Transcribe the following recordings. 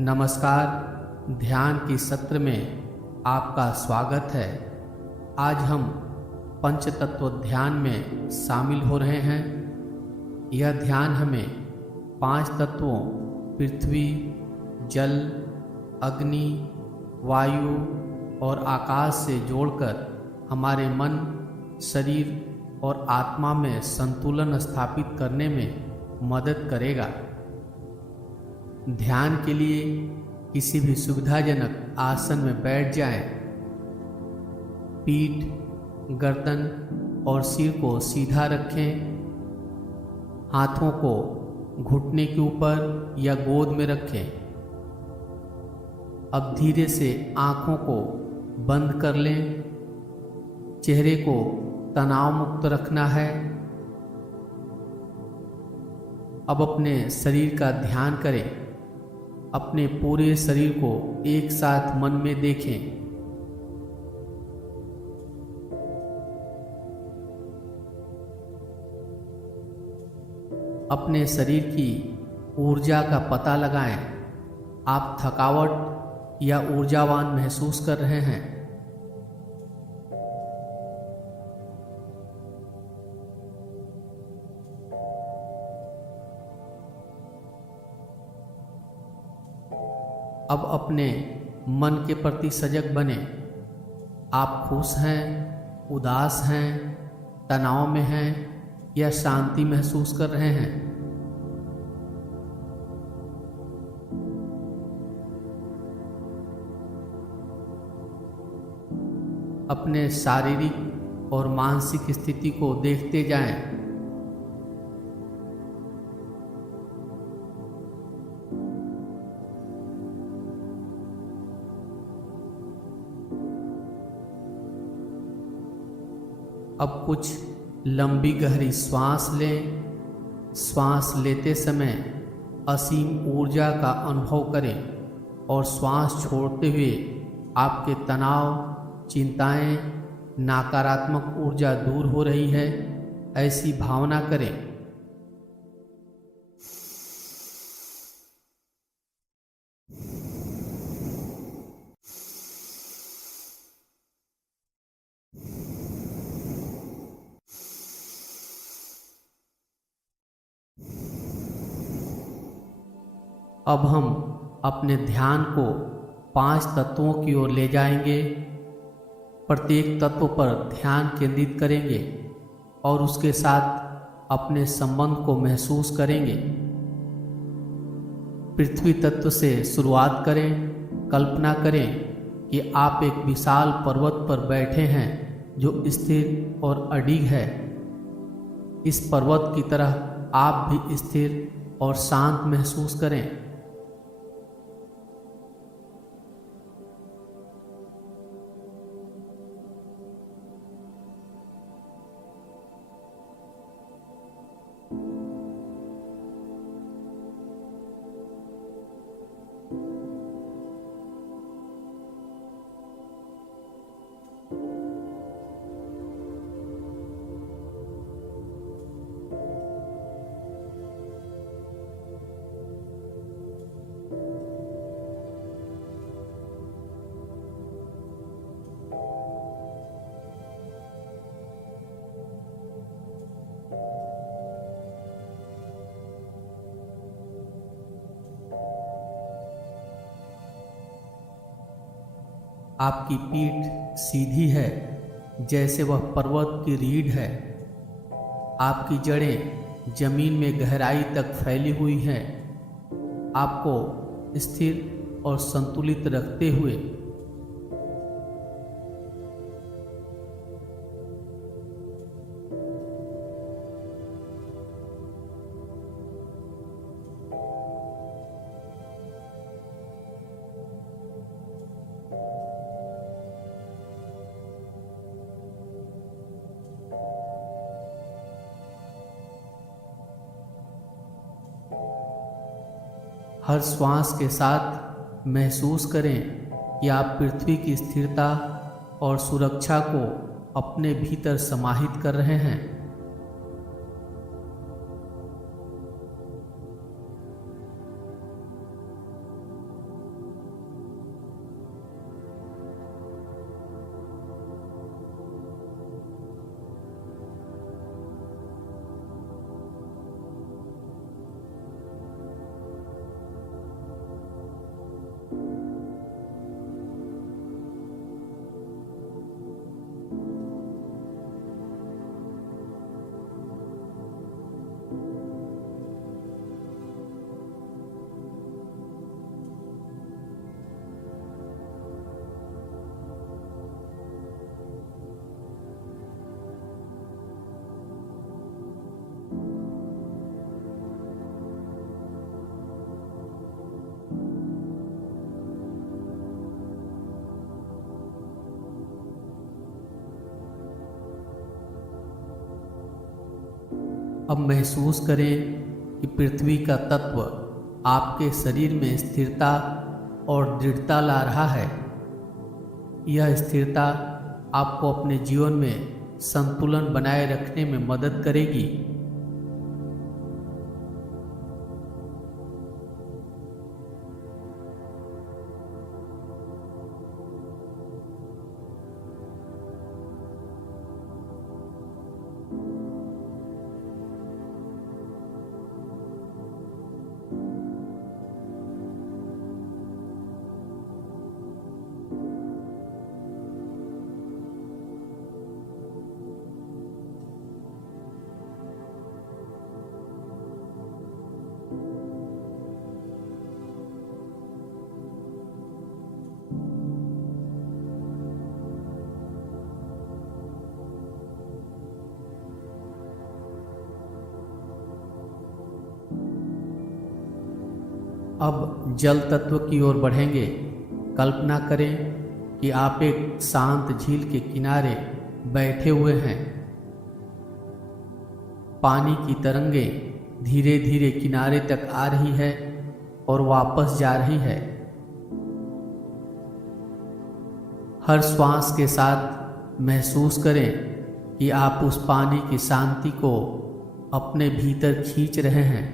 नमस्कार। ध्यान की सत्र में आपका स्वागत है। आज हम पंच तत्व ध्यान में शामिल हो रहे हैं। यह ध्यान हमें 5 तत्वों पृथ्वी, जल, अग्नि, वायु और आकाश से जोड़कर हमारे मन, शरीर और आत्मा में संतुलन स्थापित करने में मदद करेगा। ध्यान के लिए किसी भी सुविधाजनक आसन में बैठ जाएं। पीठ, गर्दन और सिर को सीधा रखें। हाथों को घुटने के ऊपर या गोद में रखें। अब धीरे से आंखों को बंद कर लें। चेहरे को तनाव मुक्त रखना है। अब अपने शरीर का ध्यान करें। अपने पूरे शरीर को एक साथ मन में देखें। अपने शरीर की ऊर्जा का पता लगाएं। आप थकावट या ऊर्जावान महसूस कर रहे हैं। अब अपने मन के प्रति सजग बने। आप खुश हैं, उदास हैं, तनाव में हैं या शांति महसूस कर रहे हैं। अपने शारीरिक और मानसिक स्थिति को देखते जाएं। अब कुछ लंबी गहरी सांस लें। सांस लेते समय असीम ऊर्जा का अनुभव करें और सांस छोड़ते हुए आपके तनाव, चिंताएं, नकारात्मक ऊर्जा दूर हो रही है, ऐसी भावना करें। अब हम अपने ध्यान को 5 तत्वों की ओर ले जाएंगे। प्रत्येक तत्व पर ध्यान केंद्रित करेंगे और उसके साथ अपने संबंध को महसूस करेंगे। पृथ्वी तत्व से शुरुआत करें। कल्पना करें कि आप एक विशाल पर्वत पर बैठे हैं जो स्थिर और अडिग है। इस पर्वत की तरह आप भी स्थिर और शांत महसूस करें। आपकी पीठ सीधी है जैसे वह पर्वत की रीढ़ है। आपकी जड़ें जमीन में गहराई तक फैली हुई हैं। आपको स्थिर और संतुलित रखते हुए हर श्वास के साथ महसूस करें कि आप पृथ्वी की स्थिरता और सुरक्षा को अपने भीतर समाहित कर रहे हैं। अब महसूस करें कि पृथ्वी का तत्व आपके शरीर में स्थिरता और दृढ़ता ला रहा है। यह स्थिरता आपको अपने जीवन में संतुलन बनाए रखने में मदद करेगी। अब जल तत्व की ओर बढ़ेंगे। कल्पना करें कि आप एक शांत झील के किनारे बैठे हुए हैं। पानी की तरंगें धीरे धीरे किनारे तक आ रही है और वापस जा रही है। हर श्वास के साथ महसूस करें कि आप उस पानी की शांति को अपने भीतर खींच रहे हैं।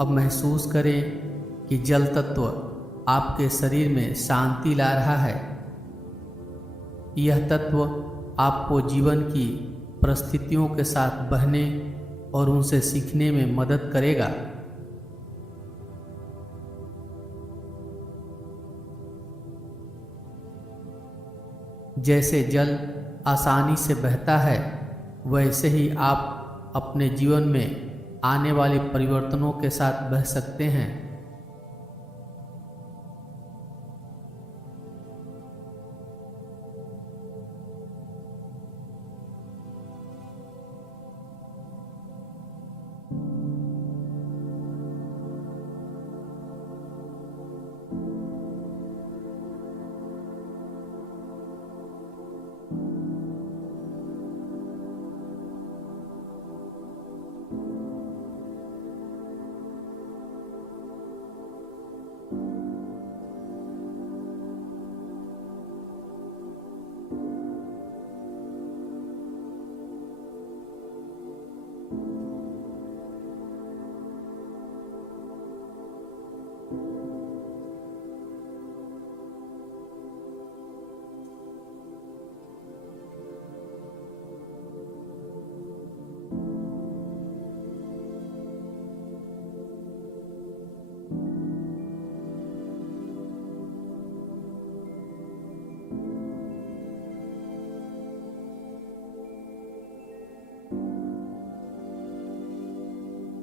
अब महसूस करें कि जल तत्व आपके शरीर में शांति ला रहा है। यह तत्व आपको जीवन की परिस्थितियों के साथ बहने और उनसे सीखने में मदद करेगा। जैसे जल आसानी से बहता है, वैसे ही आप अपने जीवन में आने वाले परिवर्तनों के साथ बह सकते हैं।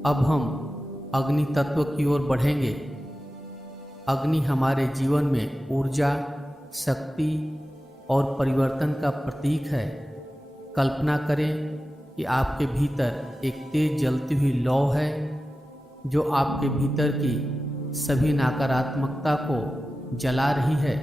अब हम अग्नि तत्व की ओर बढ़ेंगे। अग्नि हमारे जीवन में ऊर्जा, शक्ति और परिवर्तन का प्रतीक है। कल्पना करें कि आपके भीतर एक तेज जलती हुई लौ है जो आपके भीतर की सभी नकारात्मकता को जला रही है।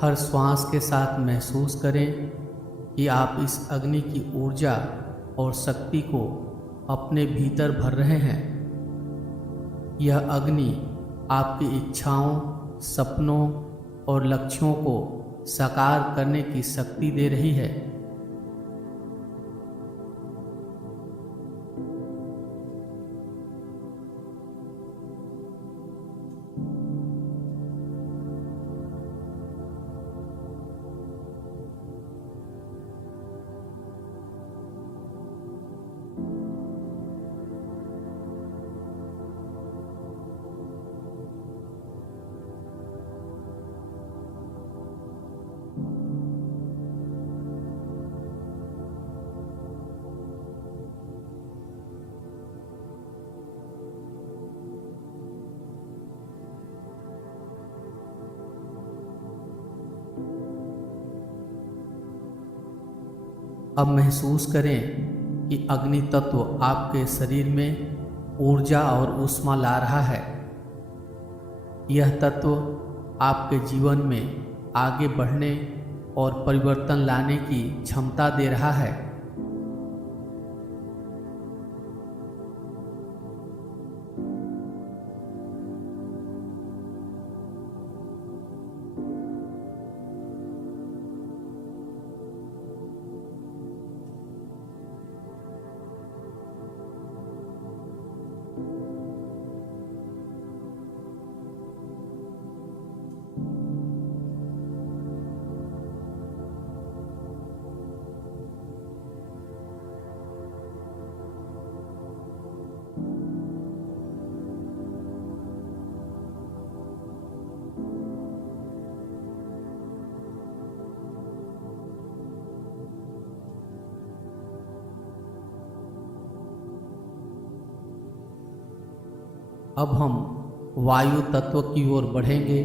हर श्वास के साथ महसूस करें कि आप इस अग्नि की ऊर्जा और शक्ति को अपने भीतर भर रहे हैं। यह अग्नि आपकी इच्छाओं, सपनों और लक्ष्यों को साकार करने की शक्ति दे रही है। अब महसूस करें कि अग्नि तत्व आपके शरीर में ऊर्जा और ऊष्मा ला रहा है। यह तत्व आपके जीवन में आगे बढ़ने और परिवर्तन लाने की क्षमता दे रहा है। अब हम वायु तत्व की ओर बढ़ेंगे।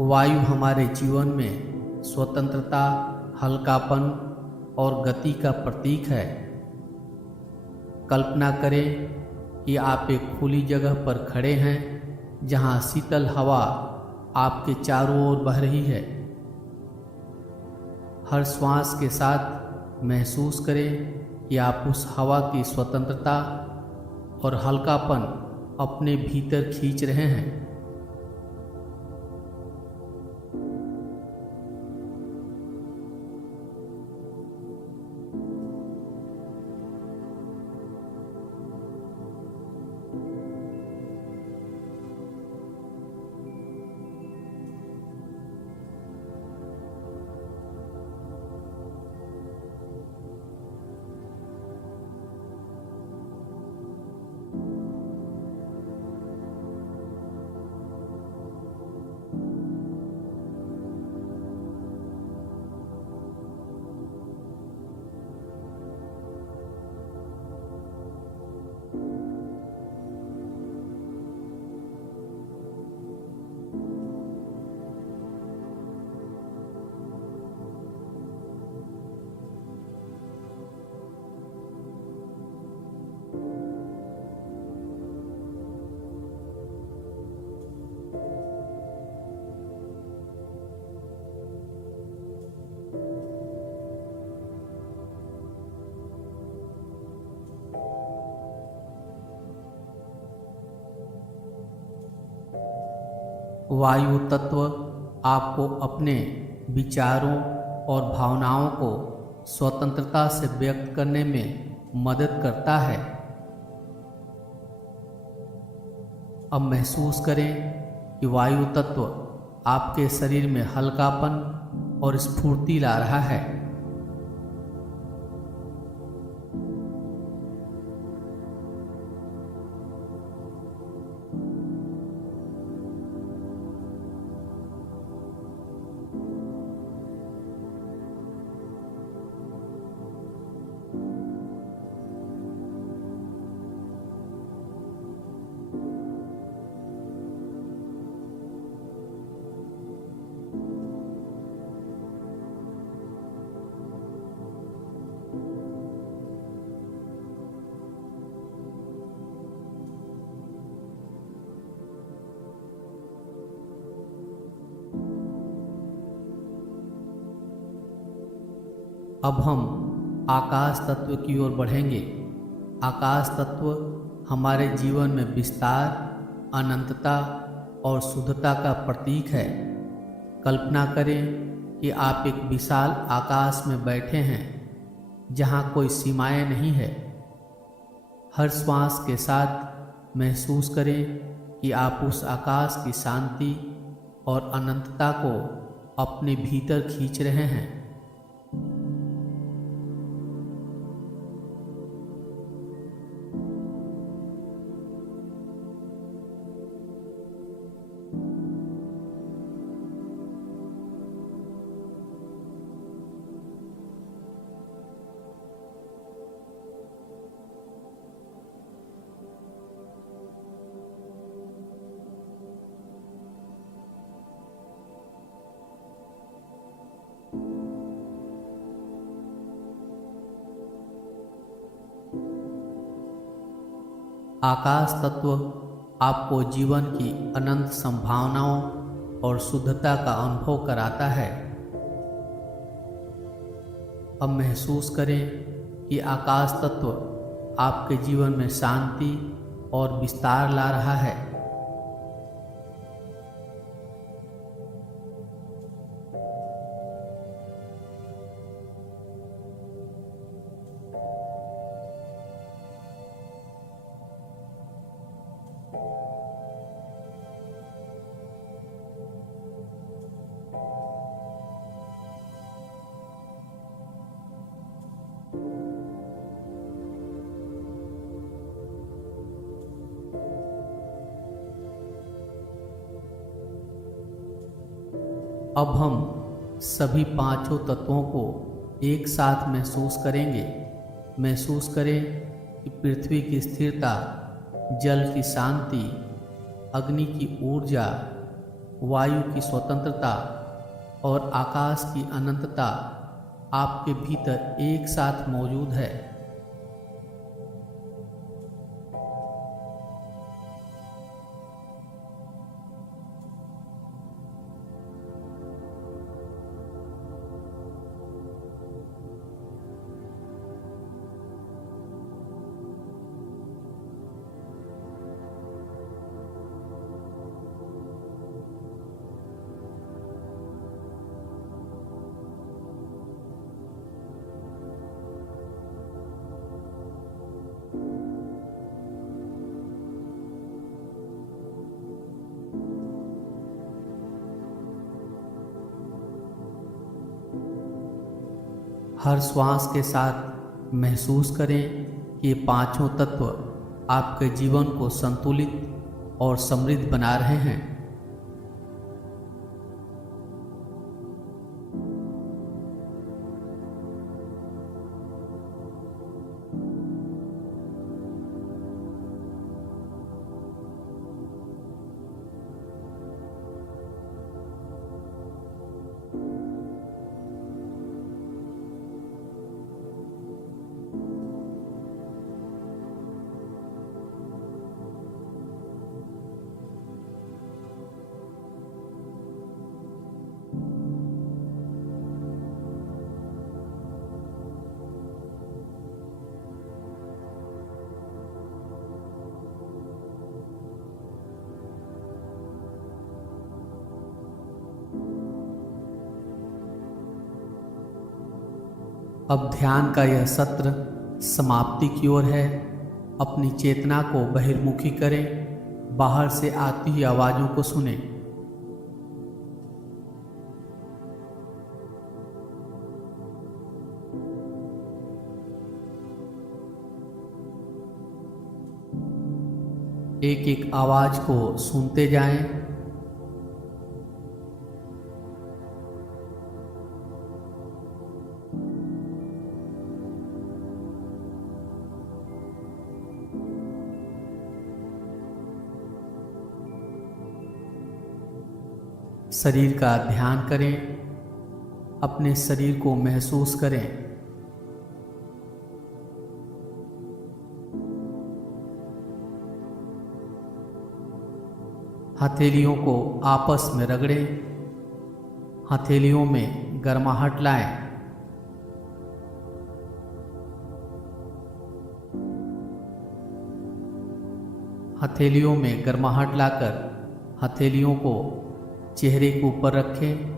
वायु हमारे जीवन में स्वतंत्रता, हल्कापन और गति का प्रतीक है। कल्पना करें कि आप एक खुली जगह पर खड़े हैं जहां शीतल हवा आपके चारों ओर बह रही है। हर श्वास के साथ महसूस करें कि आप उस हवा की स्वतंत्रता और हल्कापन अपने भीतर खींच रहे हैं। वायु तत्व आपको अपने विचारों और भावनाओं को स्वतंत्रता से व्यक्त करने में मदद करता है। अब महसूस करें कि वायु तत्व आपके शरीर में हल्कापन और स्फूर्ति ला रहा है। अब हम आकाश तत्व की ओर बढ़ेंगे। आकाश तत्व हमारे जीवन में विस्तार, अनंतता और शुद्धता का प्रतीक है। कल्पना करें कि आप एक विशाल आकाश में बैठे हैं जहां कोई सीमाएं नहीं है। हर श्वास के साथ महसूस करें कि आप उस आकाश की शांति और अनंतता को अपने भीतर खींच रहे हैं। आकाश तत्व आपको जीवन की अनंत संभावनाओं और शुद्धता का अनुभव कराता है। अब महसूस करें कि आकाश तत्व आपके जीवन में शांति और विस्तार ला रहा है। अब हम सभी पांचों तत्वों को एक साथ महसूस करेंगे। महसूस करें कि पृथ्वी की स्थिरता, जल की शांति, अग्नि की ऊर्जा, वायु की स्वतंत्रता और आकाश की अनंतता आपके भीतर एक साथ मौजूद है। हर श्वास के साथ महसूस करें कि ये पांचों तत्व आपके जीवन को संतुलित और समृद्ध बना रहे हैं। अब ध्यान का यह सत्र समाप्ति की ओर है। अपनी चेतना को बहिर्मुखी करें, बाहर से आती हुई आवाज़ों को सुनें। एक एक आवाज़ को सुनते जाएं। शरीर का ध्यान करें, अपने शरीर को महसूस करें। हथेलियों को आपस में रगड़ें, हथेलियों में गर्माहट लाएं। हथेलियों में गर्माहट लाकर हथेलियों को चेहरे के ऊपर रखें।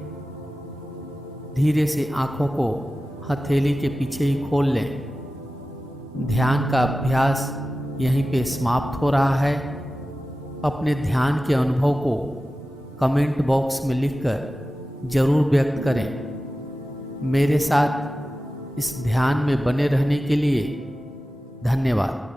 धीरे से आंखों को हथेली के पीछे ही खोल लें। ध्यान का अभ्यास यहीं पे समाप्त हो रहा है। अपने ध्यान के अनुभव को कमेंट बॉक्स में लिखकर जरूर व्यक्त करें। मेरे साथ इस ध्यान में बने रहने के लिए धन्यवाद।